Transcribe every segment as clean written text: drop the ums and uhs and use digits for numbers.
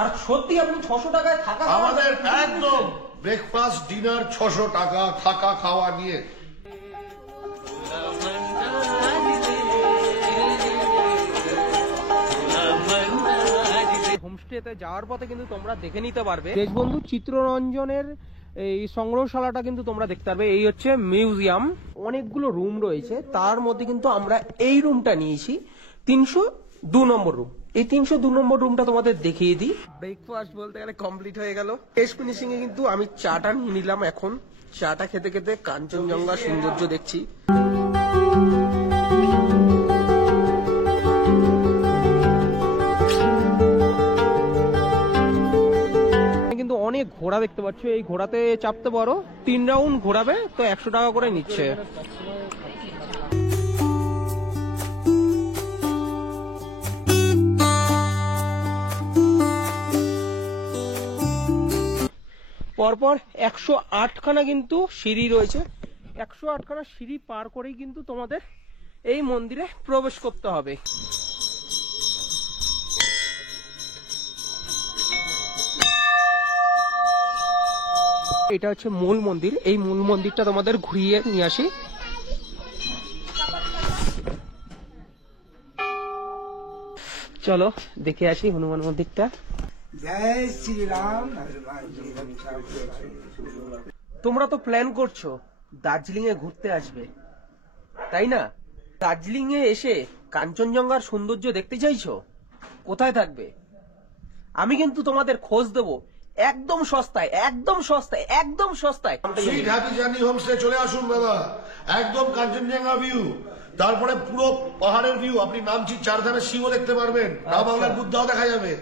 আর সত্যি আপনি 600 টাকায় থাকা আমাদের একদম ব্রেকফাস্ট ডিনার 600 টাকা থাকা খাওয়া নিয়ে। হোমস্টেতে যাওয়ার পথে কিন্তু তোমরা দেখে নিতে পারবে দেশবন্ধু চিত্ররঞ্জনের এই সংগ্রহশালাটা কিন্তু তোমরা দেখতে পারবে। এই হচ্ছে মিউজিয়াম, অনেকগুলো রুম রয়েছে, তার মধ্যে কিন্তু আমরা এই রুমটা নিয়েছি 302 নম্বর রুম। এই 302 নম্বর রুমটা তোমাদের দেখিয়ে দিই। ব্রেকফাস্ট বলতে গেলে কমপ্লিট হয়ে গেল। শেষ ফিনিশিং এ কিন্তু আমি চাটা নিয়ে নিলাম। এখন চাটা খেতে খেতে কাঞ্চনজঙ্ঘা সৌন্দর্য দেখছি। কিন্তু অনেক ঘোড়া দেখতে পাচ্ছ, এই ঘোড়াতে চাপতে পারো, 3 রাউন্ড ঘোরাবে, তো 100 টাকা করে নিচ্ছে। পরপর 108 খানা কিন্তু সিঁড়ি রয়েছে। 108 খানা সিঁড়ি পার করেই কিন্তু তোমাদের এই মন্দিরে প্রবেশ করতে হবে। এটা হচ্ছে মূল মন্দির। এই মূল মন্দিরটা তোমাদের ঘুরিয়ে নিয়ে আসি। চলো দেখে আসি হনুমান মন্দিরটা। জয় শ্রীরাম। তোমরা তো প্ল্যান করছো দার্জিলিং এ ঘুরতে আসবে, তাই না? দার্জিলিং এ এসে কাঞ্চনজঙ্ঘার সৌন্দর্য দেখতে চাইছো? কোথায় থাকবে? আমি কিন্তু তোমাদের খোঁজ দেবো একদম সস্তায়, একদম সস্তায়, একদম সস্তায়। সুইট হ্যাপি জার্নি হোমস্টে চলে আসুন দাদা। একদম কাঞ্চনজঙ্ঘা ভিউ, তারপরে পুরো পাহাড়ের ভিউ, আপনি নামছি চারধামে শিবও দেখতে পারবেন, বাংলার বুদ্ধাও দেখা যাবে।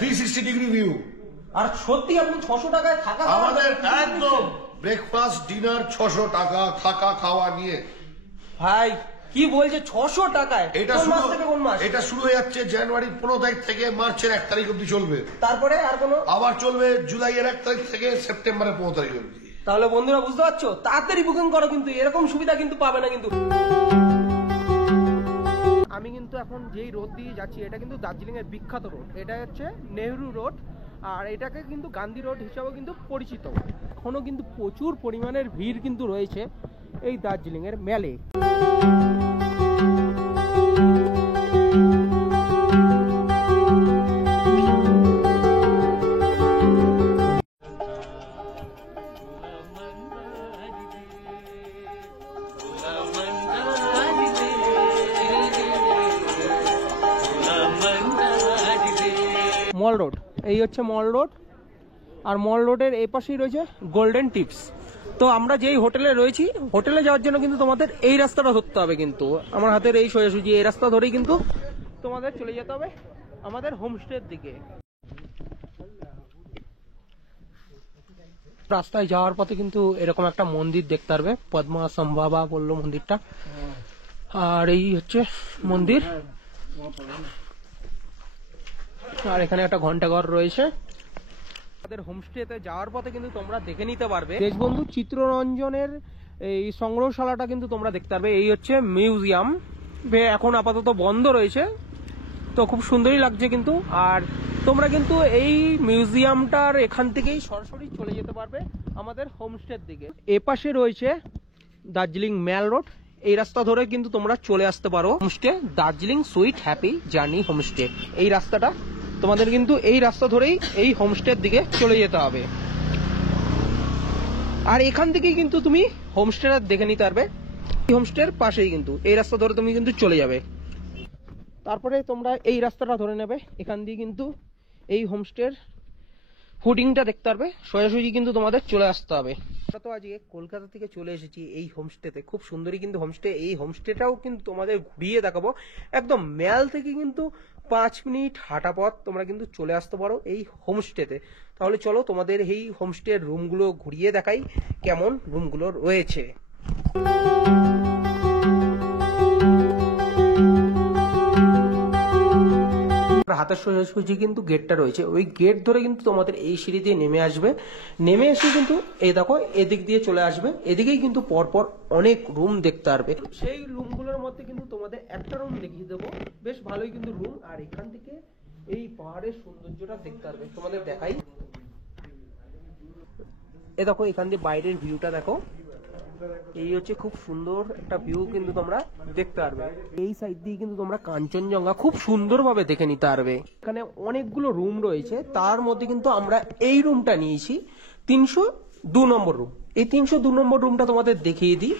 360 ডিগ্রি ভিউ। আর সত্যি আপনি 600 টাকায় থাকা আমাদের একদম ব্রেকফাস্ট ডিনার 600 টাকা থাকা খাওয়া নিয়ে। ভাই কি বলছে 600 টাকায়? এটা কোন মাস থেকে কোন মাস? এটা শুরু হয়ে যাচ্ছে জানুয়ারির 15 তারিখ থেকে মার্চের 1 তারিখ অব্দি চলবে। তারপরে আর কোনো? আবার চলবে জুলাইয়ের 1 তারিখ থেকে সেপ্টেম্বরের 15 তারিখ অব্দি। তাহলে বন্ধুরা বুঝতে পারছো, তাড়াতাড়ি বুকিং করো, কিন্তু এরকম সুবিধা কিন্তু পাবে না। কিন্তু আমি কিন্তু এখন যেই রোড দিয়ে যাচ্ছি এটা কিন্তু দার্জিলিং এর বিখ্যাত রোড। এটা হচ্ছে নেহরু রোড, আর এটাকে কিন্তু গান্ধী রোড হিসাবেও কিন্তু পরিচিত। এখনো কিন্তু প্রচুর পরিমাণের ভিড় কিন্তু রয়েছে এই দার্জিলিং এর মেলে। মল রোড, এই হচ্ছে মল রোড, আর মল রোডের এই পাশেই রয়েছে গোল্ডেন টিপস। তো আমরা যেই হোটেলে রয়েছি, হোটেলে যাওয়ার জন্য কিন্তু তোমাদের এই রাস্তাটা ধরতে হবে। কিন্তু আমার হাতের এই সোজাসুজি এই রাস্তা ধরেই কিন্তু তোমাদের চলে যেতে হবে আমাদের হোমস্টের দিকে। রাস্তায় যাওয়ার পথে কিন্তু এরকম একটা মন্দির দেখতে পারবে, পদ্মাসম্ভাবা বললো মন্দিরটা। আর এই হচ্ছে মন্দির, আর এখানে একটা ঘন্টাঘর রয়েছে। আমাদের হোমস্টেতে যাওয়ার পথে কিন্তু তোমরা দেখে নিতে পারবে দেশবন্ধু চিত্ররঞ্জনের এই সংগ্রহশালাটা কিন্তু তোমরা দেখতে পারবে। এই হচ্ছে মিউজিয়াম, এখন আপাতত বন্ধ রয়েছে, তো খুব সুন্দরই লাগছে কিন্তু। আর তোমরা কিন্তু এই মিউজিয়ামটার এখান থেকেই সরাসরি চলে যেতে পারবে আমাদের হোমস্টের দিকে। এপাশে রয়েছে দার্জিলিং মেল রোড, এই রাস্তা ধরে কিন্তু তোমরা চলে আসতে পারো homestay Darjeeling sweet happy journey homestay. এই রাস্তাটা তোমাদের কিন্তু এই রাস্তা ধরেই এই হোমস্টের দিকে চলে যেতে হবে। আর এখান থেকেই কিন্তু তুমি হোমস্টেটা দেখে নিতে পারবে। হোমস্টের পাশেই কিন্তু এই রাস্তা ধরে তুমি কিন্তু চলে যাবে। তারপরে তোমরা এই রাস্তাটা ধরে নেবে, এখান দিয়ে কিন্তু এই হোমস্টের হুডিংটা দেখতে পারবে। সোজাসুজি কিন্তু তোমাদের চলে আসতে হবে। আমরা তো আজকে কলকাতা থেকে চলে এসেছি এই হোমস্টেতে, খুব সুন্দরই কিন্তু হোমস্টে। এই হোমস্টেটাও কিন্তু তোমাদের ঘুরিয়ে দেখাবো। একদম ম্যাল থেকে কিন্তু 5 মিনিট হাঁটা পথ, তোমরা কিন্তু চলে আসতে পারো এই হোমস্টেতে। তাহলে চলো তোমাদের এই হোমস্টের রুমগুলো ঘুরিয়ে দেখাই কেমন রুমগুলো রয়েছে। হাতের সোজাসুজি কিন্তু গেটটা রয়েছে, ওই গেট ধরে কিন্তু তোমাদের এই সিঁড়ি দিয়ে নেমে আসবে। নেমে এসে কিন্তু এই দেখো এদিক দিয়ে চলে আসবে, এদিকেই কিন্তু পরপর অনেক রুম দেখতে পারবে। সেই রুমগুলোর মধ্যে কিন্তু তোমাদের একটা রুম দেখিয়ে দেবো, বেশ ভালোই কিন্তু রুম। আর এখান থেকে এই পাহাড়ের সৌন্দর্যটা দেখতে পারবে। তোমাদের দেখাই, এ দেখো এখান দিয়ে বাইরের ভিউটা দেখো, এই হচ্ছে খুব সুন্দর একটা ভিউ কিন্তু তোমরা দেখতে পারবে। এই সাইড দিয়ে কিন্তু তোমরা কাঞ্চনজঙ্ঘা খুব সুন্দরভাবে দেখে নিতে পারবে। এখানে অনেকগুলো রুম রয়েছে, তার মধ্যে কিন্তু আমরা এই রুমটা নিয়েছি 302 নম্বর রুম। এই 302 নম্বর রুমটা তোমাদের দেখিয়ে দিই।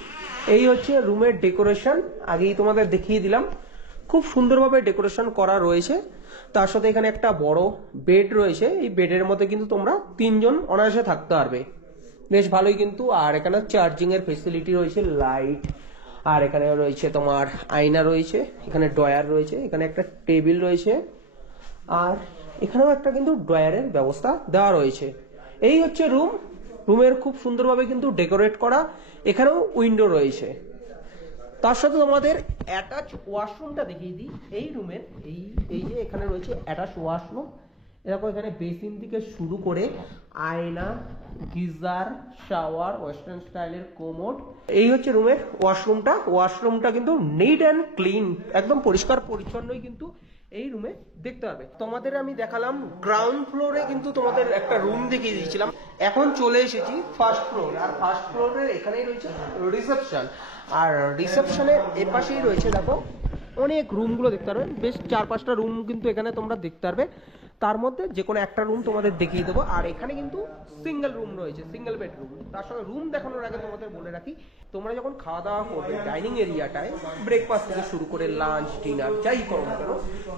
এই হচ্ছে রুমের ডেকোরেশন, আগেই তোমাদের দেখিয়ে দিলাম। খুব সুন্দরভাবে ডেকোরেশন করা রয়েছে। তার সাথে এখানে একটা বড় বেড রয়েছে, এই বেডের মধ্যে কিন্তু তোমরা 3 জন অনায়াসে থাকতে পারবে, বেশ ভালোই কিন্তু। আর এখানে চার্জিং এর ফেসিলিটি রয়েছে, লাইট, আর এখানে রয়েছে তোমার আয়না রয়েছে, এখানে ড্রয়ার রয়েছে, এখানে একটা টেবিল রয়েছে, আর এখানেও একটা কিন্তু ড্রয়ারের ব্যবস্থা দেওয়া রয়েছে। এই হচ্ছে রুম। রুমের খুব সুন্দরভাবে কিন্তু ডেকোরেট করা, এখানেও উইন্ডো রয়েছে। তার সাথে তোমাদের অ্যাটাচ ওয়াশরুমটা দেখিয়ে দিই। এই রুমের এই যে এখানে রয়েছে অ্যাটাচ ওয়াশরুম। এরকম এখানে বেসিন থেকে শুরু করে আয়না, গিজার, শাওয়ার, ওয়েস্টার্ন স্টাইলের কোমোড। এই হচ্ছে রুমের ওয়াশরুমটা। ওয়াশরুমটা কিন্তু নিট অ্যান্ড ক্লিন, একদম পরিষ্কার পরিচ্ছন্নই কিন্তু এই রুমে দেখতে পাবে। তোমাদের আমি দেখালাম গ্রাউন্ড ফ্লোরে, কিন্তু তোমাদের একটা রুম দেখিয়ে দিয়েছিলাম। এখন চলে এসেছি ফার্স্ট ফ্লোর, আর ফার্স্ট ফ্লোরের এখানেই রয়েছে রিসেপশন। আর রিসেপশনের এপাশেই রয়েছে দেখো অনেক রুমগুলো দেখতে পারবে, বেশ 4-5টা রুম কিন্তু এখানে তোমরা দেখতে পারবে। তার মধ্যে যে কোনো একটা রুম তোমাদের দেখিয়ে দেবো। আর এখানে কিন্তু সিঙ্গেল রুম রয়েছে, সিঙ্গেল বেডরুম। তার সঙ্গে রুম দেখানোর আগে তোমাদের বলে রাখি, তোমরা যখন খাওয়া দাওয়া করবে ডাইনিং এরিয়াটায়, ব্রেকফাস্ট থেকে শুরু করে লাঞ্চ, ডিনার যাই করো না কেন,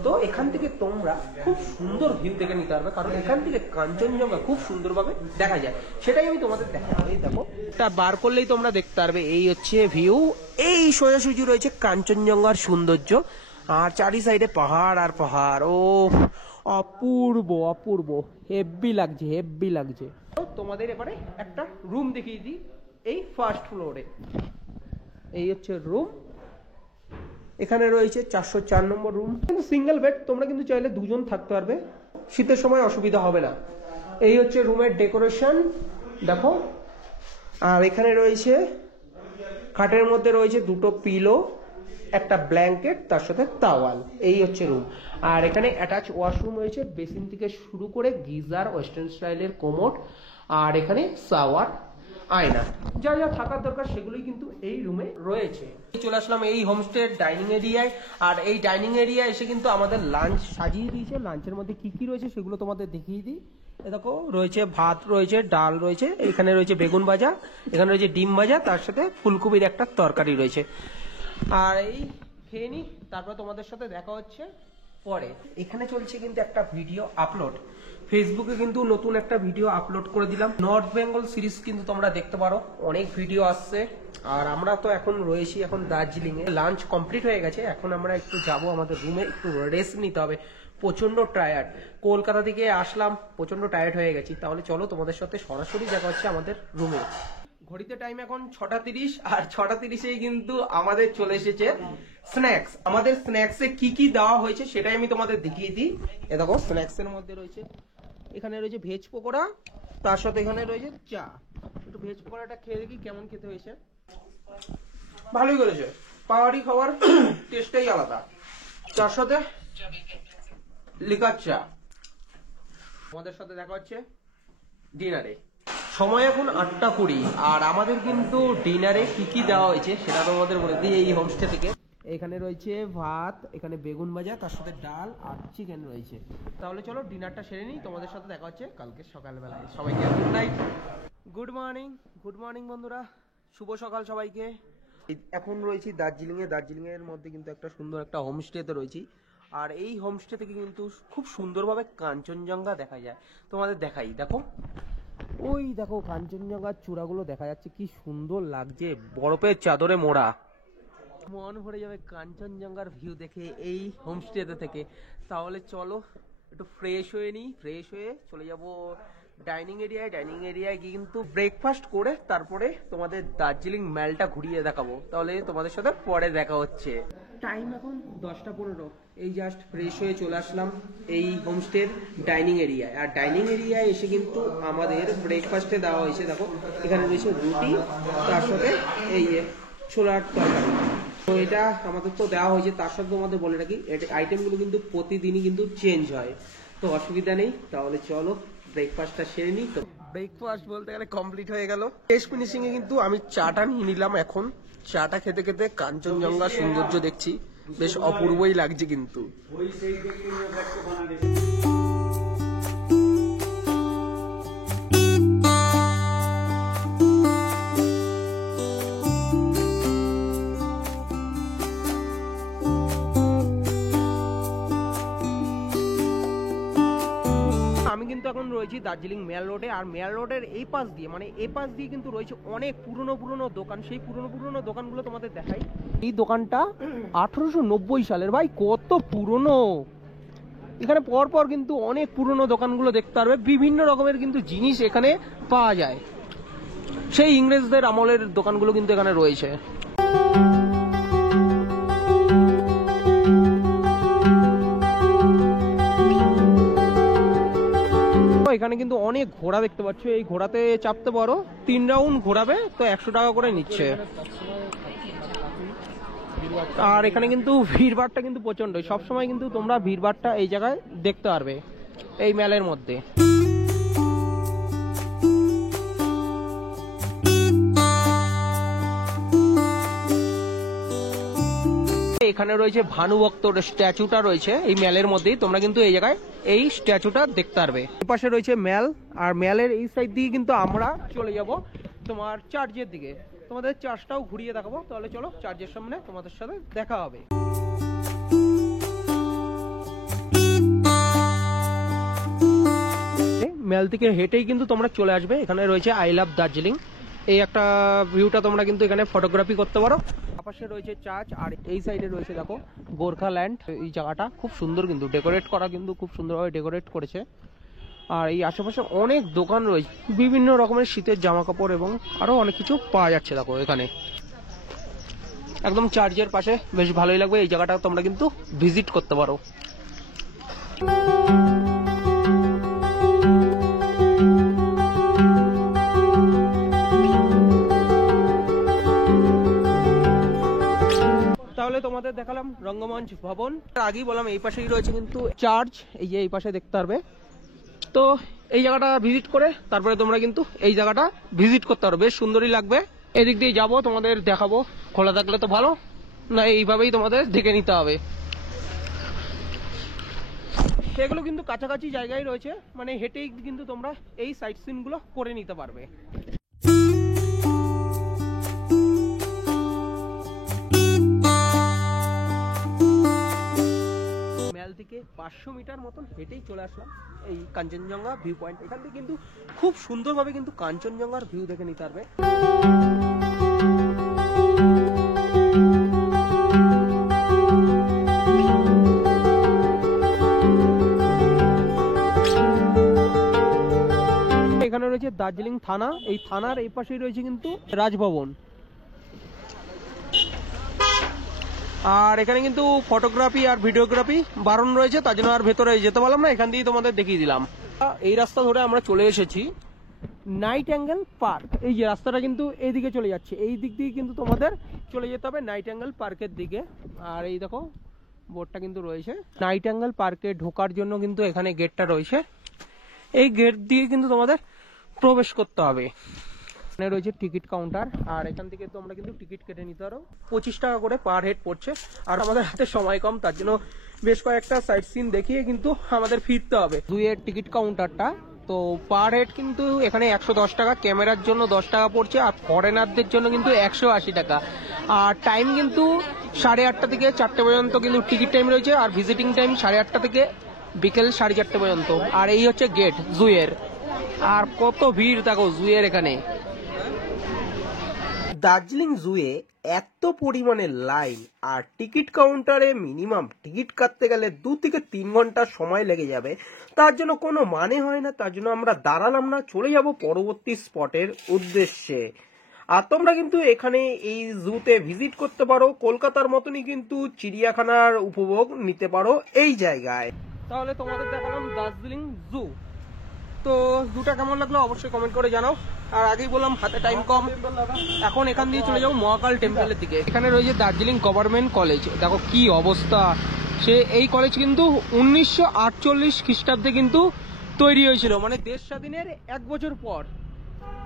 তো এখান থেকে তোমরা খুব সুন্দর ভিউ দেখে নিতে পারবে, কারণ এখান থেকে কাঞ্চনজঙ্ঘা খুব সুন্দরভাবে দেখা যায়। সেটাই আমি তোমাদের দেখাবো। এই দেখো, এটা বার করলেই তোমরা দেখতে পারবে, এই হচ্ছে ভিউ। এই সোজাসুজি রয়েছে কাঞ্চনজঙ্ঘার সৌন্দর্য, আর চারি সাইডে পাহাড় আর পাহাড়। ও অপূর্ব অপূর্ব, হেভি লাগছে, হেভি লাগছে। তোমাদের এবারে একটা রুম দেখিয়ে দিই। এই ফার্স্ট ফ্লোরে এই হচ্ছে রুম। এখানে রয়েছে 404 নম্বর রুম, কিন্তু সিঙ্গেল বেড, তোমরা কিন্তু চাইলে 2 জন থাকতে পারবে, শীতের সময় অসুবিধা হবে না। এই হচ্ছে রুমের ডেকোরেশন দেখো। আর এখানে রয়েছে খাটের মধ্যে রয়েছে 2টো পিলো, একটা ব্ল্যাঙ্কেট, তার সাথে তাওয়াল। এই হচ্ছে রুম। আর এখানে অ্যাটাচ ওয়াশরুম রয়েছে, বেসিন থেকে শুরু করে গিজার, ওয়েস্টার্ন স্টাইলের কোমোড, আর এখানে শাওয়ার, আয়না, যা যা থাকার দরকার সেগুলোই কিন্তু এই রুমে রয়েছে। চলে আসলাম এই হোমস্টের ডাইনিং এরিয়ায়। আর এই ডাইনিং এরিয়া এসে কিন্তু আমাদের লাঞ্চ সাজিয়ে দিয়েছে। লাঞ্চের মধ্যে কি কি রয়েছে সেগুলো তোমাদের দেখিয়ে দিই। দেখো রয়েছে ভাত, রয়েছে ডাল, রয়েছে এখানে রয়েছে বেগুন ভাজা, এখানে রয়েছে ডিম ভাজা, তার সাথে ফুলকপির একটা তরকারি রয়েছে। আর এই খেয়ে নি, তারপর তোমাদের সাথে দেখা হচ্ছে পরে। এখানে চলছে কিন্তু একটা ভিডিও আপলোড, ফেসবুকে কিন্তু নতুন একটা ভিডিও আপলোড করে দিলাম। নর্থ বেঙ্গল সিরিজ কিন্তু তোমরা দেখতে পারো, অনেক ভিডিও আসছে। আর আমরা তো এখন রয়েছি এখন দার্জিলিং এ। লাঞ্চ কমপ্লিট হয়ে গেছে, এখন আমরা একটু যাব আমাদের রুমে, একটু রেস্ট নিতে হবে। প্রচন্ড টায়ার্ড, কলকাতা থেকে আসলাম, প্রচন্ড টায়ার্ড হয়ে গেছি। তাহলে চলো তোমাদের সাথে সরাসরি দেখা হচ্ছে আমাদের রুমে। ঘড়িতে টাইম এখন 6:30, আর 6:30 কিন্তু আমাদের চলে এসেছে স্ন্যাক্স। আমাদের স্ন্যাক্সে কি কি দেওয়া হয়েছে সেটাই আমি তোমাদের দেখিয়ে দিই। এ দেখো স্ন্যাক্স এর মধ্যে রয়েছে, এখানে রয়েছে ভেজ পকোড়া, তার সাথে এখানে রয়েছে চা। একটু ভেজ পকোড়াটা খেয়ে দেখি কেমন খেতে হয়েছে। ভালোই করেছে, পাহাড়ি খাবার টেস্টটাই আলাদা। তার সাথে লিকার চা। আমাদের সাথে দেখা হচ্ছে ডিনারে। সময় এখন 8:20, আর আমাদের কিন্তু ডিনারে কি কি দেওয়া হয়েছে সেটা তোমাদের বলে দিই। এই হোমস্টে থেকে এখানে রয়েছে ভাত, এখানে বেগুন ভাজা, তার সাথে ডাল আর চিকেন রয়েছে। তাহলে চলো ডিনারটা সেরে নিই, তোমাদের সাথে দেখা হচ্ছে কালকে সকালবেলায়। সবাইকে good night, good morning, good morning বন্ধুরা, শুভ সকাল সবাইকে। এখন রয়েছি দার্জিলিং এ। দার্জিলিং এর মধ্যে কিন্তু একটা সুন্দর একটা হোমস্টেতে রয়েছি। আর এই হোমস্টে থেকে কিন্তু খুব সুন্দরভাবে কাঞ্চনজঙ্ঘা দেখা যায়। তোমাদের দেখাই, দেখো ওই দেখো কাঞ্চনজঙ্ঘার চূড়াগুলো দেখা যাচ্ছে, কি সুন্দর লাগছে, বরফের চাদরে মোড়া। মন ভরে যাবে কাঞ্চনজঙ্ঘার ভিউ দেখে এই হোমস্টেতে থেকে। তাহলে চলো একটু ফ্রেশ হয়ে নিই, ফ্রেশ হয়ে চলে যাব ডাইনিং এরিয়ায়। ডাইনিং এরিয়ায় গিয়ে কিন্তু ব্রেকফাস্ট করে তারপরে তোমাদের দার্জিলিং ম্যালটা ঘুরিয়ে দেখাবো। তাহলে তোমাদের সাথে পরে দেখা হচ্ছে। টাইম এখন 10:15। এই জাস্ট ফ্রেশ হয়ে চলে আসলাম এই হোমস্টের ডাইনিং এরিয়ায়। আর ডাইনিং এরিয়ায় এসে কিন্তু আমাদের ব্রেকফাস্টে দেওয়া হয়েছে, দেখো এখানে রয়েছে রুটি, তার সাথে এই ছোলার তরকারি। তো এটা আমাদের তো দেওয়া হয়েছে, তার সাথে তোমাদের বলে রাখি আইটেমগুলো কিন্তু প্রতিদিনই কিন্তু চেঞ্জ হয়, তো অসুবিধা নেই। তাহলে চলো ব্রেকফাস্টটা সেরে নিই। তো ব্রেকফাস্ট বলতে গেলে কমপ্লিট হয়ে গেল। শেষ ফিনিশিং এ কিন্তু আমি চাটা নিয়ে নিলাম। এখন চাটা খেতে খেতে কাঞ্চনজঙ্ঘা সৌন্দর্য দেখছি, বেশ অপূর্বই লাগছে কিন্তু। আমি কিন্তু এখন রয়েছি দার্জিলিং মেল রোডে, আর মেল রোডের এই পাশ দিয়ে মানে এই পাশ দিয়ে কিন্তু রয়েছে অনেক পুরনো দোকান। সেই পুরনো দোকানগুলো তোমাদের দেখাই। এই দোকানটা 1890 সালের, ভাই কত পুরনো। এখানে পর কিন্তু অনেক পুরনো দোকানগুলো দেখতে পারবে, বিভিন্ন রকমের কিন্তু জিনিস এখানে পাওয়া যায়। সেই ইংরেজদের আমলের দোকানগুলো কিন্তু এখানে রয়েছে। এখানে কিন্তু অনেক ঘোড়া দেখতে পাচ্ছ, এই ঘোড়াতে চাপতে পারো, 3 রাউন্ড ঘোরাবে, তো 100 টাকা করে নিচ্ছে। আর এখানে কিন্তু ভিড়ভাড়টা কিন্তু প্রচন্ড, সবসময় কিন্তু তোমরা ভিড়ভাড়টা এই জায়গায় দেখতে পারবে এই মেলের মধ্যে। এখানে রয়েছে ভানুভক্তর স্ট্যাচুটা রয়েছে এই মেলের মধ্যেই, তোমরা কিন্তু এই জায়গায় এই স্ট্যাচুটা দেখতে পারবে। এপাশে রয়েছে মেল, আর মেলের এই সাইড দিয়ে কিন্তু আমরা চলে যাব তোমার চার্চের দিকে, তোমাদের চার্চটাও ঘুরিয়ে দেখাবো। তাহলে চলো চার্চের সামনে তোমাদের সাথে দেখা হবে। মেল থেকে হেঁটেই কিন্তু তোমরা চলে আসবে, এখানে রয়েছে আই লাভ দার্জিলিং, এই একটা ভিউটা তোমরা কিন্তু এখানে ফটোগ্রাফি করতে পারো। পাশে রয়েছে চার্চ, আর এই সাইডে রয়েছে দেখো গোর্খাল্যান্ড। এই জায়গাটা খুব সুন্দর, কিন্তু ডেকোরেট করা, কিন্তু খুব সুন্দরভাবে ডেকোরেট করেছে। আর এই আশেপাশে অনেক দোকান রয়েছে, বিভিন্ন রকমের শীতের জামা কাপড় এবং আরো অনেক কিছু পাওয়া যাচ্ছে দেখো এখানে, একদম চার্চের পাশে। বেশ ভালোই লাগবে এই জায়গাটা, তোমরা কিন্তু ভিজিট করতে পারো। তাহলে তোমাদের দেখালাম রঙ্গমঞ্চ ভবন, আগেই বললাম এই পাশেই রয়েছে কিন্তু চার্চ, এই যে এই পাশে দেখতে পারবে। তো এই জায়গাটা ভিজিট করে তারপরে তোমরা কিন্তু এই জায়গাটা ভিজিট করতে পারো, বেশ সুন্দরই লাগবে। এদিক দিয়ে যাবো, তোমাদের দেখাবো, খোলা থাকলে তো ভালো, না এইভাবেই তোমাদের দেখে নিতে হবে। সেগুলো কিন্তু কাছাকাছি জায়গায় রয়েছে, মানে হেঁটেই কিন্তু তোমরা এই সাইট সিন গুলো করে নিতে পারবে। থেকে 500 মিটার মতন হেঁটেই চলে আসলাম এই কাঞ্চনজঙ্ঘা ভিউ পয়েন্ট। এখান থেকে কিন্তু খুব সুন্দরভাবে কিন্তু কাঞ্চনজঙ্ঘার ভিউ দেখে নিতে পারবে। এখানে রয়েছে দার্জিলিং থানা, এই থানার এই পাশেই রয়েছে কিন্তু রাজভবন। আর এখানে কিন্তু ফটোগ্রাফি আর ভিডিওগ্রাফি বারণ রয়েছে, তার জন্য আর ভেতরে যেতে পারলাম না, এখান দিয়ে তোমাদের দেখিয়ে দিলাম। এই রাস্তা ধরে আমরা চলে এসেছি নাইট অ্যাঙ্গেল পার্ক। এই যে রাস্তাটা কিন্তু এইদিকে চলে যাচ্ছে, এই দিক দিয়ে কিন্তু তোমাদের চলে যেতে হবে নাইট অ্যাঙ্গেল পার্কের দিকে। আর এই দেখো বোর্ডটা কিন্তু রয়েছে, নাইট অ্যাঙ্গেল পার্কে ঢোকার জন্য কিন্তু এখানে গেটটা রয়েছে, এই গেট দিয়ে কিন্তু তোমাদের প্রবেশ করতে হবে। এখানে রয়েছে টিকিট কাউন্টার, আর এখান থেকে তোমরা কিন্তু টিকিট কেটে নিতে পারো, 25 টাকা করে পার হেড পড়ছে। আর আমাদের হাতে সময় কম, তার জন্য বেশ কয়েকটা সাইট সিন দেখিয়ে কিন্তু আমাদের ফিরতে হবে। দুইয়ের টিকিট কাউন্টারটা তো পার হেড কিন্তু এখানে 110 টাকা, ক্যামেরার জন্য 10 টাকা পড়ছে, আর ফরেনারদের জন্য কিন্তু 180 টাকা। আর টাইম কিন্তু 8:30 থেকে 4টে পর্যন্ত কিন্তু টিকিট টাইম রয়েছে, আর ভিজিটিং টাইম 8:30 থেকে বিকেল 4:30 পর্যন্ত। আর এই হচ্ছে গেট জুয়ের, আর কত ভিড় দেখো জুয়ের এখানে। দার্জিলিং জুয়ে এত পরিমাণে লাইন, আর টিকিট কাউন্টারে মিনিমাম টিকিট কাটতে গেলে 2 থেকে 3 ঘন্টা সময় লেগে যাবে, তার জন্য কোনো মানে হয় না। তার জন্য আমরা দাঁড়ালাম না, চলে যাব পরবর্তী স্পটের উদ্দেশ্যে। আর তোমরা কিন্তু এখানে এই জুতে ভিজিট করতে পারো, কলকাতার মতনই কিন্তু চিড়িয়াখানার উপভোগ নিতে পারো এই জায়গায়। তাহলে তোমাদের দেখালাম দার্জিলিং জু। তো দুটা কেমন লাগলো অবশ্যই কমেন্ট করে জানাও। আর আগেই বললাম হাতে টাইম কম, এখন এখান দিয়ে চলে যাবো মহাকাল টেম্পলের দিকে। এখানে রয়েছে দার্জিলিং গভর্নমেন্ট কলেজ, দেখো কি অবস্থা। এই কলেজ কিন্তু 1948 খ্রিস্টাব্দে কিন্তু তৈরি হয়েছিল, মানে দেশ স্বাধীনের 1 বছর পর।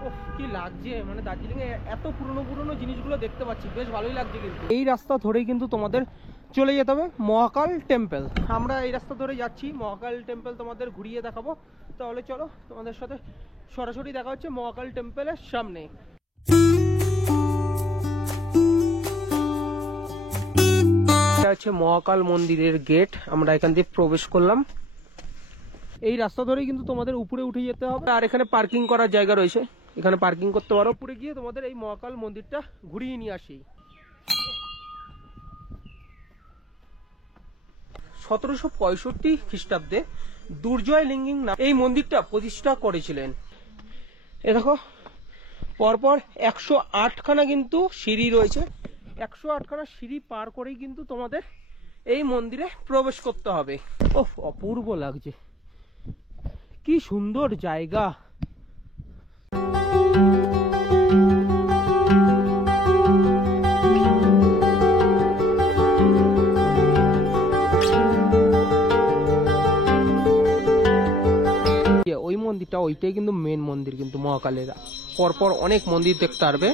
ওহ কি লাগছে, মানে দার্জিলিং এ এত পুরনো জিনিসগুলো দেখতে পাচ্ছি, বেশ ভালোই লাগছে। কিন্তু এই রাস্তা ধরেই কিন্তু তোমাদের চলে যেতে হবে মহাকাল টেম্পল। আমরা এই রাস্তা ধরে যাচ্ছি, মহাকাল টেম্পল তোমাদের ঘুরিয়ে দেখাবো। তাহলে চলো তোমাদের সাথে সরাসরি দেখা হচ্ছে মহাকাল টেম্পলের সামনে। এটা হচ্ছে মহাকাল মন্দিরের গেট, আমরা এখান দিয়ে প্রবেশ করলাম। এই রাস্তা ধরেই কিন্তু তোমাদের উপরে উঠে যেতে হবে, আর এখানে পার্কিং করার জায়গা রয়েছে, এখানে পার্কিং করতে পারো। উপরে গিয়ে তোমাদের এই মহাকাল মন্দিরটা ঘুরিয়ে নিয়ে আসি। 1765 খ্রিস্টাব্দে দুর্জয় লিঙ্গিং এই মন্দিরটা প্রতিষ্ঠা করেছিলেন। এ দেখো পরপর 108খানা কিন্তু সিঁড়ি রয়েছে, 108খানা সিঁড়ি পার করেই কিন্তু তোমাদের এই মন্দিরে প্রবেশ করতে হবে। ওহ অপূর্ব লাগছে, কি সুন্দর জায়গা। ওই মন্দিরটা, ওইটাই কিন্তু মেন মন্দির কিন্তু মহাকালের। পরপর অনেক মন্দির দেখতে পারবে।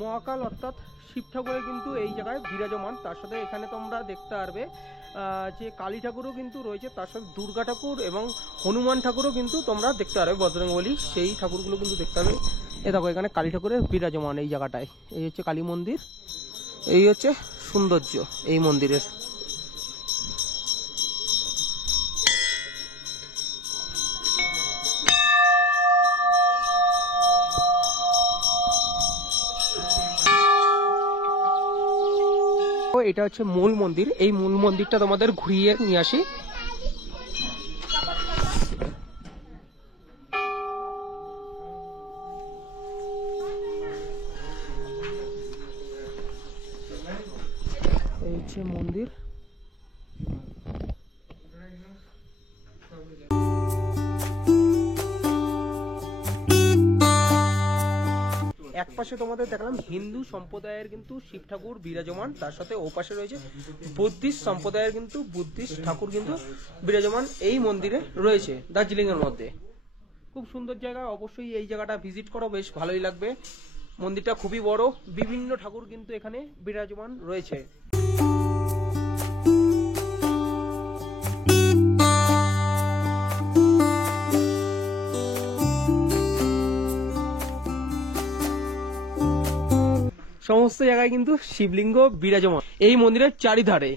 মহাকাল অর্থাৎ শিব ঠাকুরের কিন্তু এই জায়গায় বিরাজমান, তার সাথে এখানে তোমরা দেখতে পারবে যে কালী ঠাকুরও কিন্তু রয়েছে, তার সাথে দুর্গা ঠাকুর এবং হনুমান ঠাকুরও কিন্তু তোমরা দেখতে পারবে, বজরংবলী সেই ঠাকুরগুলো কিন্তু দেখতে পারবে। এ দেখো এখানে কালী ঠাকুরের বিরাজমান এই জায়গাটায়। এই হচ্ছে কালী মন্দির, এই হচ্ছে সৌন্দর্য এই মন্দিরের। এটা হচ্ছে মূল মন্দির, এই মূল মন্দিরটা তোমাদের ঘুরিয়ে নিয়ে আসি। এই হচ্ছে মন্দির। এক পাশে তোমাদের দেখালাম হিন্দু সম্প্রদায়ের কিন্তু শিব ঠাকুর বিরাজমান, তার সাথে ও পাশে রয়েছে বুদ্ধিস্ট সম্প্রদায়ের কিন্তু বুদ্ধিস্ট ঠাকুর কিন্তু বিরাজমান এই মন্দিরে রয়েছে দার্জিলিং এর মধ্যে। খুব সুন্দর জায়গা, অবশ্যই এই জায়গাটা ভিজিট করো, বেশ ভালোই লাগবে। মন্দিরটা খুবই বড়, বিভিন্ন ঠাকুর কিন্তু এখানে বিরাজমান রয়েছে। সমস্ত জায়গায় কিন্তু শিবলিঙ্গ বিরাজমান এই মন্দিরের চারিধারে।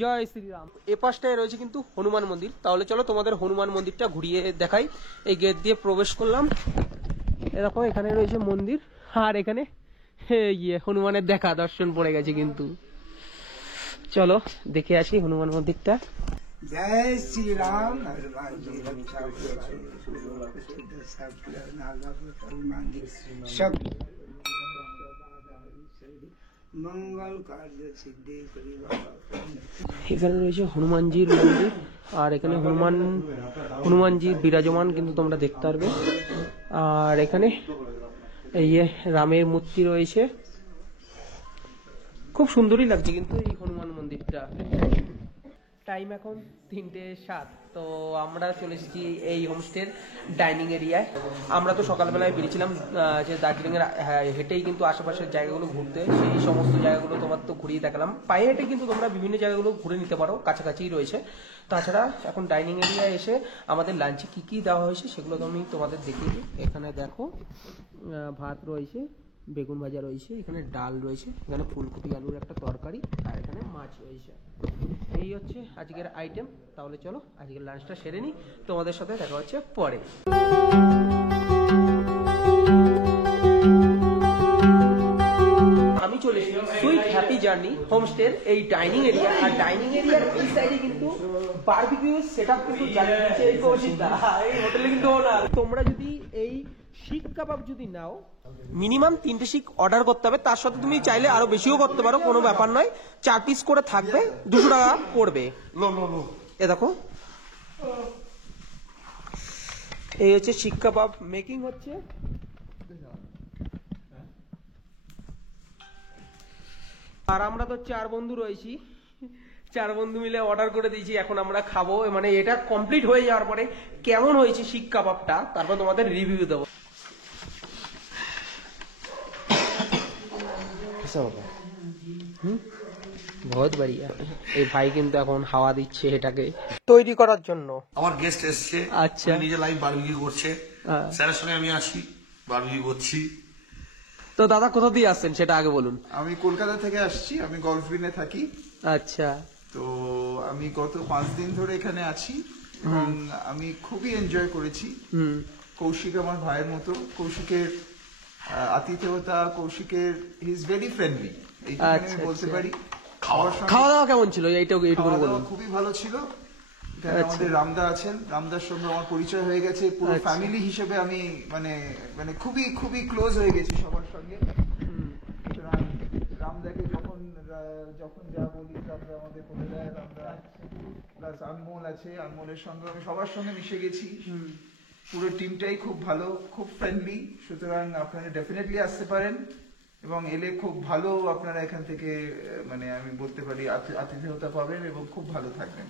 জয় শ্রীরাম। এ পাশটায় রয়েছে কিন্তু হনুমান মন্দির, তাহলে চলো তোমাদের হনুমান মন্দিরটা ঘুরিয়ে দেখাই। এই গেট দিয়ে প্রবেশ করলাম, এরকম এখানে রয়েছে মন্দির, আর এখানে হনুমানের দেখা দর্শন পড়ে গেছে কিন্তু। চলো দেখে আসি হনুমান মন্দিরটা। जय श्री राम। हनुमान जी सब मंगल कार्य सिद्धि करी। এখানে রয়েছে হনুমানজির মন্দির, আর এখানে হনুমানজি বিরাজমান কিন্তু তোমরা দেখতে পারবে। আর এখানে এই রামের মূর্তি রয়েছে, খুব সুন্দরই লাগছে কিন্তু এই হনুমান মন্দিরটা। টাইম এখন 3:07, তো আমরা চলে এসেছি এই হোমস্টের ডাইনিং এরিয়ায়। আমরা তো সকালবেলায় বেরিয়েছিলাম যে দার্জিলিংয়ের হেঁটেই কিন্তু আশেপাশের জায়গাগুলো ঘুরতে, সেই সমস্ত জায়গাগুলো তোমার তো ঘুরিয়ে দেখালাম। পায়ে হেঁটে কিন্তু তোমরা বিভিন্ন জায়গাগুলো ঘুরে নিতে পারো, কাছাকাছিই রয়েছে। তাছাড়া এখন ডাইনিং এরিয়ায় এসে আমাদের লাঞ্চে কি কি দেওয়া হয়েছে সেগুলো তো আমি তোমাদের দেখিয়ে দিই। এখানে দেখো ভাত রয়েছে, বেগুন ভাজা রয়েছে, এখানে ডাল রয়েছে, এখানে ফুলকপি আলুর একটা তরকারি, আর এখানে মাছ রয়েছে। এই হচ্ছে আজকের আইটেম। তাহলে চলো আজকের লাঞ্চটা সেরে নিই, তোমাদের সাথে দেখা হচ্ছে পরে। আমি চলে এসেছি সুইট হ্যাপি জার্নি হোমস্টের এই ডাইনিং এরিয়া, আর ডাইনিং এরিয়ার এই সাইডে কিন্তু বারবিকিউ সেটআপ কিন্তু চালিয়ে দিচ্ছে এই কৌশিকদা। এই হোটেলে কিন্তু তোমরা যদি এই শিক কাবাব যদি নাও, মিনিমাম 3টে শিক অর্ডার করতে হবে, তার সাথে তুমি চাইলে আরো বেশিও করতে পারো, কোনো ব্যাপার নয়। 4 পিস করে থাকবে, 200 টাকা পড়বে। এ দেখো এই হচ্ছে শিক কাবাব মেকিং হচ্ছে। আর আমরা তো 4 বন্ধু রয়েছি, 4 বন্ধু মিলে অর্ডার করে দিয়েছি, এখন আমরা খাবো। মানে এটা কমপ্লিট হয়ে যাওয়ার পরে কেমন হয়েছে শিক কাবাবটা তারপর তোমাদের রিভিউ দেবো। বহুত বাড়িয়া। এই ভাই কিন্তু এখন হাওয়া দিচ্ছে এটাকে তৈরি করার জন্য। আমার গেস্ট এসছে, আচ্ছা। উনি নিজে লাইভ বারবিকিউ করছে, হ্যাঁ। স্যারের সঙ্গে আমি আছি, বারবিকিউ করছি। তো দাদা কোথা দিয়ে আসছেন সেটা আগে বলুন। আমি কলকাতা থেকে আসছি, আমি গলফগ্রিনে থাকি। আচ্ছা। তো আমি গত 5 দিন ধরে এখানে আছি এবং আমি খুবই এনজয় করেছি। কৌশিক আমার ভাইয়ের মতো, কৌশিকের আতিথেয়তা, কৌশিকের হি ইজ ভেরি ফ্রেন্ডলি, এইটুকু আমি বলতে পারি। খাওয়া দাওয়া কেমন ছিল এইটুকু বলুন। খুবই ভালো ছিল। এখানে আমাদের রামদা আছেন, রামদার সঙ্গে আমার পরিচয় হয়ে গেছে, পুরো ফ্যামিলি হিসেবে আমি মানে মানে খুবই খুবই ক্লোজ হয়ে গেছি সবার সঙ্গে। সুতরাং রামদাকে যখন যখন যা বলি রামদা আমাদের বলে দেয়। রামদা প্লাস আনমোল আছে, আনমোলের সঙ্গে আমি সবার সঙ্গে মিশে গেছি। পুরো টিমটাই খুব ভালো, খুব ফ্রেন্ডলি। সুতরাং আপনারা ডেফিনেটলি আসতে পারেন এবং এলে খুব ভালো আপনারা এখান থেকে মানে আমি বলতে পারি আতিথেয়তা পাবেন এবং খুব ভালো থাকবেন।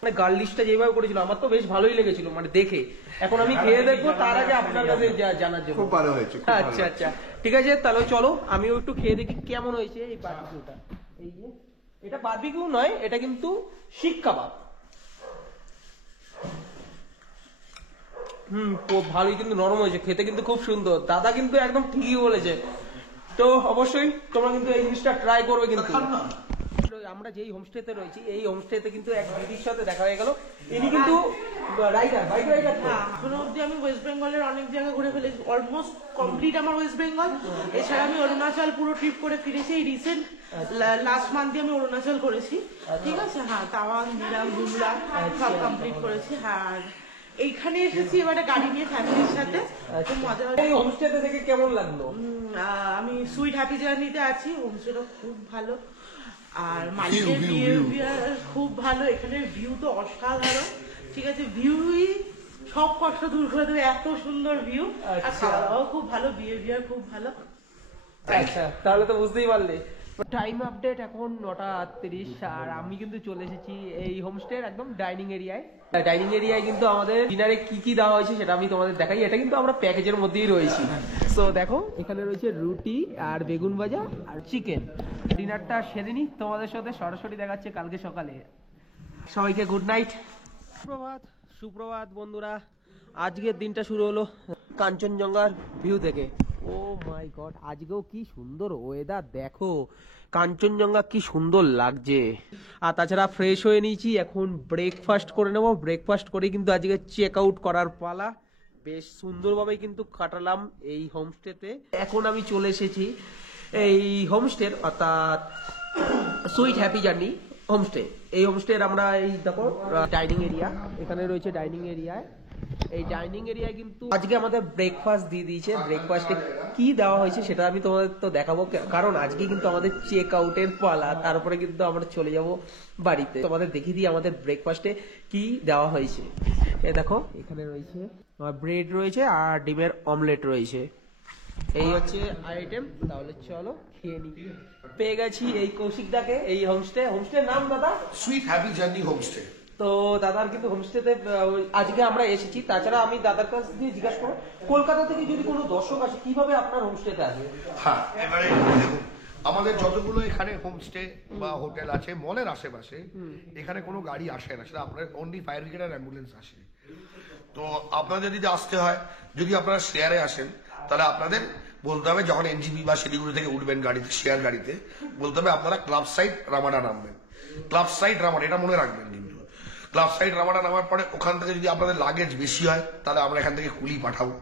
মানে গার্লিশটা যেভাবে করেছিল আমার তো বেশ ভালোই লেগেছিল মানে দেখে। এখন আমি খেয়ে দেখবো, তার আগে আপনার কাছে জানার জন্য। খুব ভালো হয়েছে, খুব ভালো আচ্ছা আচ্ছা ঠিক আছে, তাহলে চলো আমিও একটু খেয়ে দেখি কেমন হয়েছে এই বারবিকিউটা। এই যে এটা বারবিকিউ নয়, এটা কিন্তু শিক কাবাব। খুব ভালোই কিন্তু নরম হয়েছে, খেতে কিন্তু খুব সুন্দর। দাদা কিন্তু একদম ঠিকই বলেছে। তো অবশ্যই তোমরা কিন্তু এই জিনিসটা ট্রাই করবে। কিন্তু আমরা যেই হোমস্টেতে রয়েছি এই হোমস্টেতে কিন্তু এক দিদির সাথে দেখা হয়ে গেল। ইনি কিন্তু রাইডার, বাইক রাইডার। এখনো অব্দি আমি ওয়েস্ট বেঙ্গলের অনেক জায়গা ঘুরে ফেলেছি, অলমোস্ট কমপ্লিট আমার ওয়েস্ট বেঙ্গল। এছাড়া আমি অরুণাচল পুরো ট্রিপ করে ফিরেছি। এই রিসেন্ট লাস্ট মান্থে আমি অরুণাচল করেছি, ঠিক আছে। হ্যাঁ, তাওয়াং, দিরাং, জুমলা সব কমপ্লিট করেছি। আর এইখানে এসেছি এবারে গাড়ি নিয়ে ফ্যামিলির সাথে, খুব মজা হচ্ছে। এই হোমস্টেতে থেকে কেমন লাগলো? আমি সুইট হ্যাপি জার্নিতে আছি, হোমস্টেটা খুব ভালো। আর মালিকের বিহেভিয়ার খুব ভালো, এখানে ভিউ তো অসাধারণ, ঠিক আছে। ভিউই সব কষ্ট দূর করে দেবে, এত সুন্দর ভিউ। আর খাওয়া দাওয়াও খুব ভালো, বিহেভিয়ার খুব ভালো। আচ্ছা, তাহলে তো বুঝতেই পারলে। টাইম আপডেট এখন 9:38 আর আমি কিন্তু চলে এসেছি এই হোমস্টের একদম ডাইনিং এরিয়ায়। ডাইনিং এরিয়ায় কিন্তু আমাদের ডিনারে কি কি দেওয়া হয়েছে সেটা আমি তোমাদের দেখাই। এটা কিন্তু আমরা প্যাকেজের মধ্যেই রয়েছি। সো দেখো এখানে রয়েছে রুটি আর বেগুন ভাজা আর চিকেন। ডিনারটা সেরে নি, তোমাদের সাথে সরাসরি দেখাচ্ছে কালকে সকালে। সবাইকে গুড নাইট, সুপ্রভাত বন্ধুরা। আজকের দিনটা শুরু হলো কাঞ্চনজঙ্ঘার ভিউ থেকে। ও মাই গড, আজকেও কি সুন্দর ওয়েদার দেখো, কাঞ্চনজঙ্ঘা কি সুন্দর লাগছে। আর তাছাড়া ফ্রেশ হয়ে নিয়েছি, এখন ব্রেকফাস্ট করে নেবো। ব্রেকফাস্ট করে কিন্তু আজকে চেক আউট করার পালা। বেশ সুন্দরভাবে কিন্তু কাটালাম এই হোমস্টেতে। এখন আমি চলে এসেছি এই হোমস্টের অর্থাৎ সুইট হ্যাপি জার্নি হোমস্টে। এই হোমস্টের আমরা এই দেখো ডাইনিং এরিয়া, এখানে রয়েছে ডাইনিং এরিয়ায়। এই ডাইনিং এরিয়ায় কিন্তু আজকে আমাদের ব্রেকফাস্ট দিয়ে দিয়েছে। ব্রেকফাস্টে কি দেওয়া হয়েছে সেটা আমি তোমাদের তো দেখাবো, কারণ আজকে কিন্তু আমাদের চেক আউটের পালা। তারপরে কিন্তু আমরা চলে যাব বাড়িতে। তোমাদের দেখিয়ে দিই আমাদের ব্রেকফাস্টে কি দেওয়া হয়েছে। এই দেখো এখানে রয়েছে ব্রেড রয়েছে আর ডিমের অমলেট রয়েছে। এই হচ্ছে আইটেম। তাহলে চলো খেয়ে নি। পেয়ে গেছি এই কৌশিকদাকে এই হোমস্টের নাম দাদা সুইট হ্যাপি জার্নি হোমস্টে। তো দাদার কিন্তু হোমস্টেতে আজকে আমরা এসেছি। তাছাড়া আমি দাদার কাছ দিয়ে জিজ্ঞাসা করবো কলকাতা থেকে যদি কোনো দর্শক আসে কিভাবে আপনার হোমস্টেতে আসবে। হ্যাঁ, এবারে দেখুন আমাদের যতগুলো এখানে হোমস্টে বা হোটেল আছে মলের আশেপাশে, এখানে কোনো গাড়ি আসে না, সেটা আপনার অনলি ফায়ার ব্রিগেড আর অ্যাম্বুলেন্স আসে। তো আপনাদের যদি আসতে হয়, যদি আপনারা শেয়ারে আসেন তাহলে আপনাদের বলতে হবে, যখন এনজিপি বা শিলিগুড়ি থেকে উঠবেন গাড়িতে, শেয়ার গাড়িতে, বলতে হবে আপনারা ক্লাব সাইড রামাডা নামবেন। ক্লাব সাইড রামাডা, এটা মনে রাখবেন কিন্তু। ক্লাব সাইড রামাডা নামার পরে ওখান থেকে যদি আপনাদের লাগেজ বেশি হয় তাহলে আমরা এখান থেকে কুলি পাঠাবো।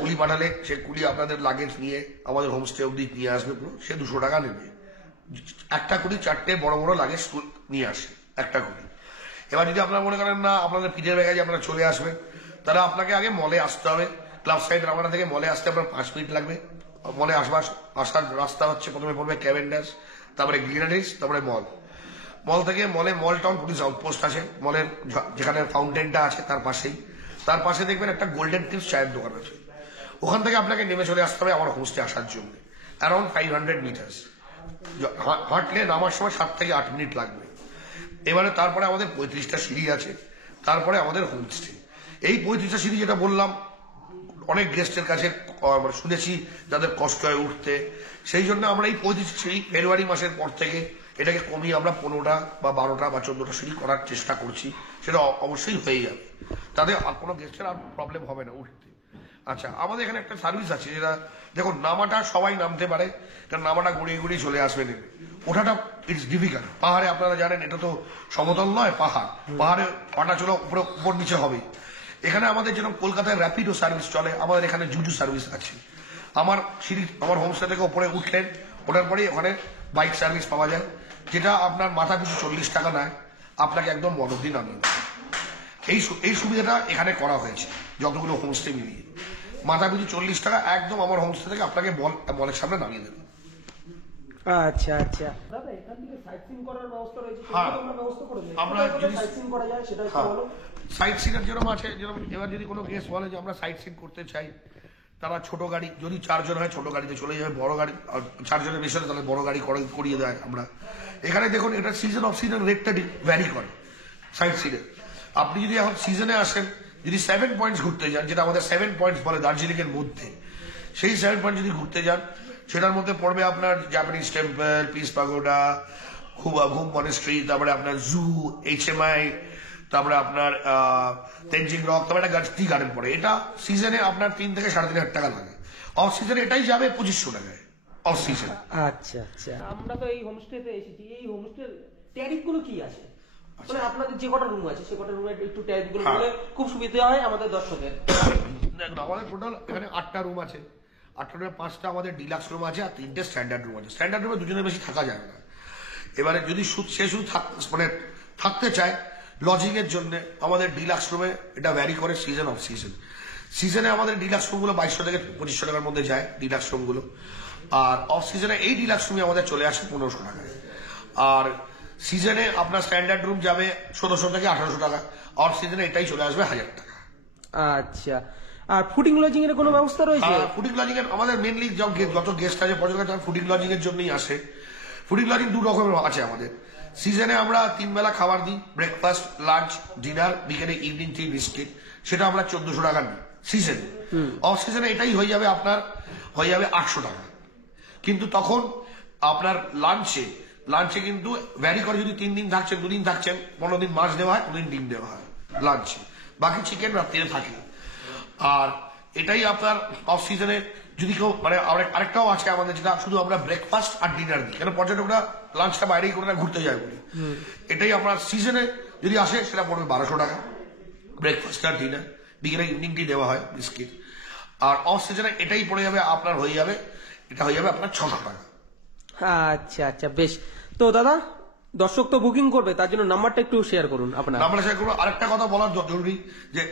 কুলি পাঠালে সে কুলি আপনাদের লাগেজ নিয়ে আমাদের হোমস্টে অবধি নিয়ে আসবে। পুরো সে 200 টাকা নেবে। একটা কুলি 4টে বড় বড় লাগেজ নিয়ে আসে একটা কুলি। এবার যদি আপনারা মনে করেন না আপনাদের পিঠের ব্যাগে আপনারা চলে আসবেন, তাহলে আপনাকে আগে মলে আসতে হবে। ক্লাব সাইড রামাডা থেকে মলে আসতে আপনার 5 মিনিট লাগবে। মলে আসার রাস্তা হচ্ছে প্রথমে পড়বে ক্যাভেন্ডাস, তারপরে গ্রিনারিস, তারপরে মল। মল থেকে মল টাউন পুলিশ আউটপোস্ট আছে, মলের যেখানে ফাউন্টেনটা আছে তার পাশেই। তার পাশে দেখবেন একটা গোল্ডেন টিপস চায়ের দোকান আছে, ওখান থেকে আপনাকে নেমে চলে আসতে হবে আমার হোমস্টে আসার জন্য। অ্যারাউন্ড 500 মিটার্স, হাঁটলে নামার সময় 7 থেকে 8 মিনিট লাগবে। এবারে তারপরে আমাদের 35টা সিঁড়ি আছে, তারপরে আমাদের হোমস্টে। এই 35টা সিঁড়ি যেটা বললাম, অনেক গেস্টের কাছে শুনেছি যাদের কষ্ট হয় উঠতে, সেই জন্য আমরা এই 35 সিঁড়ি ফেব্রুয়ারি মাসের পর থেকে এটাকে কমিয়ে আমরা 15টা বা 12টা বা 14টা সিঁড়ি করার চেষ্টা করছি। সেটা অবশ্যই হয়ে যাবে, তাতে আর কোনো গেস্টের আর প্রবলেম হবে না উঠতে। আচ্ছা, আমাদের এখানে একটা সার্ভিস আছে যেটা, দেখুন নামাটা সবাই নামতে পারে, কারণ নামাটা গড়িয়ে গড়িয়ে চলে আসবে নেমে, ওঠাটা ইটস ডিফিকাল্ট। পাহাড়ে আপনারা জানেন এটা তো সমতল নয়, পাহাড়ে হাঁটা চলা উপর নিচে হবে। এখানে আমাদের যেরকম কলকাতায় র্যাপিডো সার্ভিস চলে, আমাদের এখানে জুজু সার্ভিস আছে। আমার হোমস্টে থেকে উপরে উঠলেন, ওঠার পরেই ওখানে বাইক সার্ভিস পাওয়া যায়, যেটা আপনার মাথা পিছু 40 টাকা নেয়, আপনাকে একদম মদত নামিয়ে দেয়। এই সুবিধাটা এখানে করা হয়েছে যতগুলো হোমস্টে মিলিয়ে, মাথা পিছু 40 টাকা একদম আমার হোমস্টে থেকে আপনাকে মলের সামনে নামিয়ে দেবে। আচ্ছা আচ্ছা দাদা, এখান থেকে সাইট সিন করার ব্যবস্থা রয়েছে, হ্যাঁ, আমরা ব্যবস্থা করে দিই। আমরা যদি সাইট সিন করা যায় সেটা একটু বলো। সাইট সিনের যেরকম আছে, যেরকম এবার যদি কোনো গেস্ট বলে যে আমরা সাইট সিন করতে চাই, তারা ছোট গাড়ি, যদি 4 জন হয় ছোট গাড়িতে চলে যাবে, বড় গাড়ি 4 জনের বেশি হলে তাহলে বড় গাড়ি করিয়ে দেয় আমরা। এখানে দেখুন এটা সিজন অফ সিজন রেটটা ভ্যারি করে সাইট সিনে। আপনি যদি এখন সিজনে আসেন, যদি 7 পয়েন্টস ঘুরতে যান, যেটা আমাদের 7 পয়েন্টস বলে দার্জিলিং এর মধ্যে, সেই 7 পয়েন্ট যদি ঘুরতে যান, সেটার মধ্যে পড়বে আপনার জাপানিজ টেম্পল, পিস পাগোডা, ঘুম মনেস্ট্রি, তারপরে আপনার জু, HMI, তারপরে আপনার তেনজিং রক, তারপরে একটা টি গার্ডেন পড়ে। এটা সিজনে আপনার 3 থেকে 3.5 টাকা লাগে, অফ সিজনে এটাই যাবে 2500 টাকায় অফ সিজন। আচ্ছা আচ্ছা, আমরা তো এই হোমস্টেতে এসেছি, এই হোমস্টের ট্যারিফ গুলো কি আছে? মানে আপনাদের যে কটা রুম আছে সে কটা রুমের একটু ট্যারিফ গুলো বলে খুব সুবিধা হয় আমাদের দর্শকের। আমাদের টোটাল এখানে 8টা রুম আছে, 8টা রুমে 5টা আমাদের ডিলাক্স রুম আছে আর 3টে স্ট্যান্ডার্ড রুম আছে। স্ট্যান্ডার্ড রুমে 2 জনের বেশি থাকা যাবে না। এবারে যদি সে শুধু মানে থাকতে চায় লজিং এর জন্য, আমাদের ডিলাক্স রুমে এটা ভ্যারি করে সিজন অফ সিজন। সিজনে আমাদের ডিলাক্স রুমগুলো 2200 থেকে 2500 টাকার মধ্যে যায় ডিলাক্স রুমগুলো, আর অফ সিজনে এই ডিলাক্স রুমে আমাদের চলে আসে 1500 টাকায়। আর সিজনে আপনার স্ট্যান্ডার্ড রুম যাবে 1700 থেকে 1800 টাকা, অফ সিজনে এটাই চলে আসবে 1000 টাকা। আচ্ছা, আর ফুডিং লজিং এর কোনো ব্যবস্থা রয়েছে? ফুডিং লজিং এর আমাদের মেনলি যত গেস্ট আছে পর্যটক ফুডিং লজিং এর জন্যই আসে। ফুডিং লজিং 2 রকমের আছে আমাদের। সিজনে আমরা 3 বেলা খাবার দিই, ব্রেকফাস্ট, লাঞ্চ, ডিনার, বিকেলে ইভিনিং টি, বিস্কিট, সেটা আমরা 1400 টাকা নিই সিজনে। অফ সিজনে এটাই হয়ে যাবে 800 টাকা। কিন্তু তখন আপনার লাঞ্চে কিন্তু ভ্যারি করে, যদি 3 দিন থাকছেন, 2 দিন থাকছেন, 15 দিন মাছ দেওয়া হয়, 2 দিন ডিম দেওয়া হয় লাঞ্চে, বাকি চিকেন রাত্রিরে থাকে। আর এটাই আপনার অফ সিজনে যদি কেউ মানে আরেকটাও আছে আমাদের, যেটা শুধু আমরা ব্রেকফাস্ট আর ডিনার দিই, কেন পর্যটকরা লাঞ্চটা বাইরেই করে না, ঘুরতে যায় বলে। এটাই আপনার সিজনে যদি আসে সেটা পড়বে 1200 টাকা, ব্রেকফাস্ট আর ডিনার, বিকেলে ইভিনিং টি দেওয়া হয়, বিস্কিট। আর অফ সিজনে এটাই পড়ে যাবে আপনার এটা হয়ে যাবে আপনার 600 টাকা। আচ্ছা আচ্ছা, বেশ। তো দাদা, দর্শক তো বুকিং করবে, তার জন্য নাম্বারটা একটু শেয়ার করুন আপনার। নাম্বার শেয়ার করবো। আরেকটা কথা বলার জরুরি, যে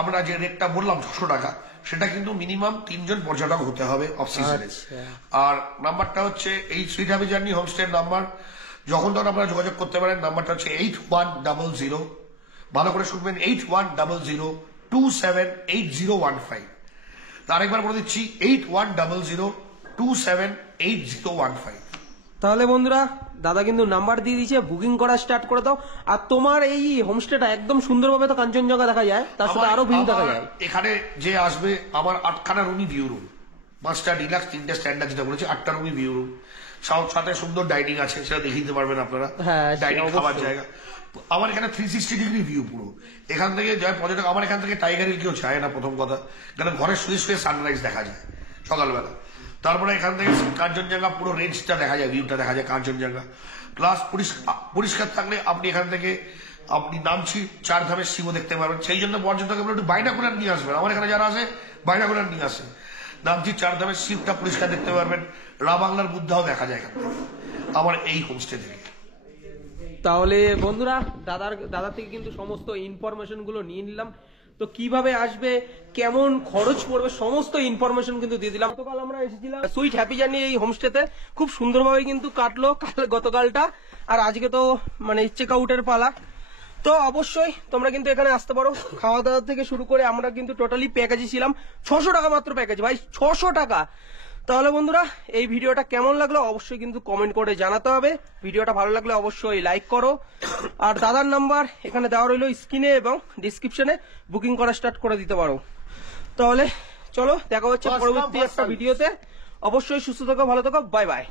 আমরা যে রেটটা বললাম 600 টাকা, সেটা কিন্তু মিনিমাম 3 জন পর্যটক হতে হবে অফ সিজনে। আর নাম্বারটা হচ্ছে এই sweet happy journey homestay number, যখন তখন আপনারা যোগাযোগ করতে পারেন। নাম্বারটা হচ্ছে 8100, ভালো করে শুনবেন, 8100278015। আরেকবার বলে দিচ্ছি, 8100278015। তাহলে বন্ধুরা, দাদা কিন্তু নাম্বার দিয়ে দিয়েছে, বুকিং করা স্টার্ট করে দাও। আর তোমার এই হোমস্টেটা একদম সুন্দরভাবে তো কাঞ্চনজঙ্ঘা দেখা যায়, তার সাথে আরো ভিউ দেখা যায়। এখানে যে আসবে, আমার 8খানা রুমই ভিউ রুম, 5টা ডিলাক্স, 3টে স্ট্যান্ডার্ড, যেটা বলেছি 8টা রুমই ভিউ রুম। সাথে সুন্দর ডাইনিং আছে, সেটা দেখিয়ে দিতে পারবেন আপনারা। ডাইনিং, খাবার জায়গা। আমার এখানে 360 ডিগ্রি ভিউ পুরো। এখান থেকে যায় পর্যটক, আমার এখান থেকে টাইগার হিল কেউ চায় না প্রথম কথা, কারণ ঘরে শুয়ে সানরাইজ দেখা যায় সকালবেলা। তারপরে এখান থেকে কাঞ্চনজঙ্ঘা পুরো রেঞ্জটা দেখা যায়, ভিউটা দেখা যায় কাঞ্চনজঙ্ঘা। প্লাস পরিষ্কার থাকলে আপনি এখান থেকে নামছি 4 ধামের শিবও দেখতে পারবেন। সেই জন্য পর্যটক একটু বাইনাকুলার নিয়ে আসবেন। আমার এখানে যারা আসে বাইনাকুলার নিয়ে আসে, নামছি 4 ধামের শিবটা পরিষ্কার দেখতে পারবেন, বাংলার বুদ্ধাও দেখা যায় এখান থেকে আমার এই হোমস্টে থেকে। তাহলে বন্ধুরা, দাদার থেকে কিন্তু সমস্ত ইনফরমেশন গুলো নিয়ে নিলাম। তো কিভাবে আসবে, কেমন খরচ পড়বে, সমস্ত ইনফরমেশন কিন্তু দিয়ে দিলাম। গতকাল আমরা এসেছিলাম সুইট হ্যাপি জার্নি এই হোমস্টেতে, খুব সুন্দরভাবে কিন্তু কাটলো গতকালটা। আর আজকে তো মানে চেক আউটের পালা। তো অবশ্যই তোমরা কিন্তু এখানে আসতে পারো। খাওয়া দাওয়া থেকে শুরু করে আমরা কিন্তু টোটালি প্যাকেজে ছিলাম 600 টাকা মাত্র প্যাকেজ, ভাই 600 টাকা। তাহলে বন্ধুরা এই ভিডিওটা কেমন লাগলো অবশ্যই কিন্তু কমেন্ট করে জানাতে হবে। ভিডিওটা ভালো লাগলে অবশ্যই লাইক করো। আর দাদার নাম্বার এখানে দেওয়া রইলো স্ক্রিনে এবং ডিসক্রিপশনে, বুকিং করা স্টার্ট করে দিতে পারো। তাহলে চলো দেখা হচ্ছে পরবর্তী একটা ভিডিওতে। অবশ্যই সুস্থ থাকো, ভালো থাকো, বাই বাই।